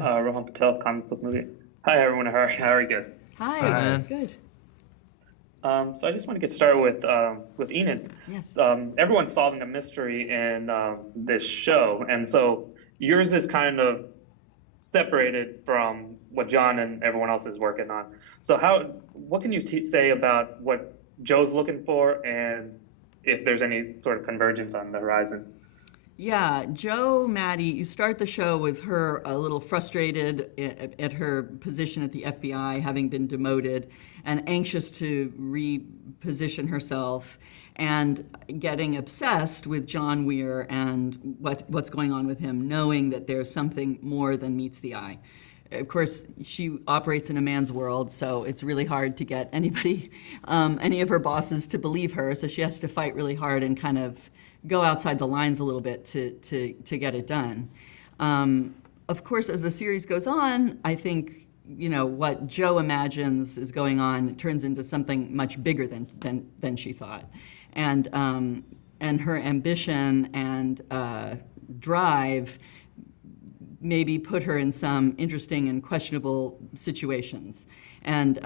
Rohan Patel, comic book movie. Hi everyone, how are you guys? Hi, man. good. So I just want to get started with Enid. Yes. Everyone's solving a mystery in this show, and so yours is kind of separated from what John and everyone else is working on. So what can you say about what Joe's looking for, and if there's any sort of convergence on the horizon? Yeah, Joe, Maddie, you start the show with her a little frustrated at her position at the FBI, having been demoted, and anxious to reposition herself, and getting obsessed with John Weir and what's going on with him, knowing that there's something more than meets the eye. Of course, she operates in a man's world, so it's really hard to get anybody, any of her bosses to believe her, so she has to fight really hard and kind of go outside the lines a little bit to get it done. Of course, as the series goes on, I think what Joe imagines is going on turns into something much bigger than she thought, and her ambition and drive maybe put her in some interesting and questionable situations. And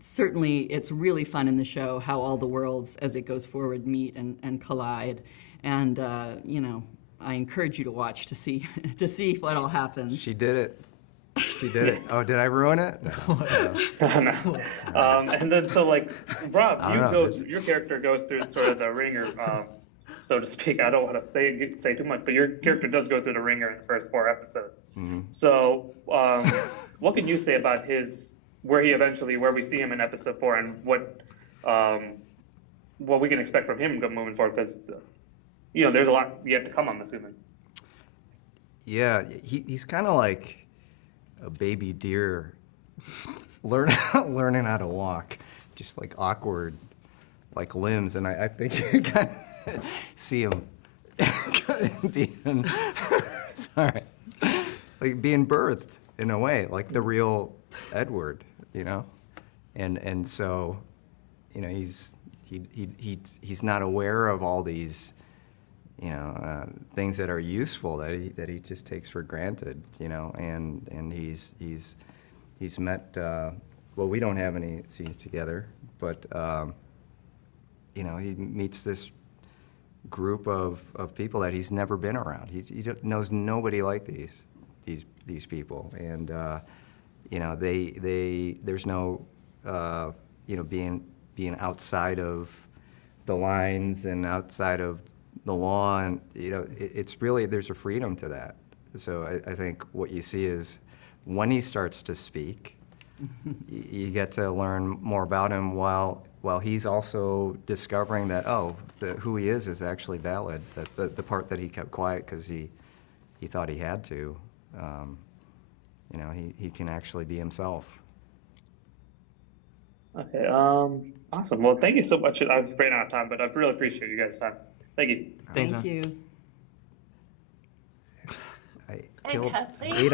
certainly it's really fun in the show how all the worlds, as it goes forward, meet and collide. And, I encourage you to watch to see what all happens. She did it. She did it. Oh, did I ruin it? No. No. And then so like Rob, your character goes through sort of the ringer, so to speak. I don't want to say too much, but your character does go through the ringer in the first 4 episodes. Mm-hmm. So what can you say about where we see him in episode 4, and what we can expect from him moving forward? Because there's a lot yet to come, I'm assuming. Yeah, he's kind of like a baby deer learning how to walk, just like awkward, like limbs, and I think you kind of see him being being birthed in a way, like the real Edward, and so he's not aware of all these things that are useful that he just takes for granted, and he's met, well, we don't have any scenes together, but he meets this group of people that he's never been around. He knows nobody like these people, and there's no being outside of the lines and outside of the law, and it's really, there's a freedom to that. So I think what you see is when he starts to speak, you get to learn more about him while he's also discovering that who he is actually valid. That the part that he kept quiet because he thought he had to, he can actually be himself. Okay, awesome. Well, thank you so much. I've ran out of time, but I really appreciate you guys' time. Thank you. Thank you. I killed Kathleen. 8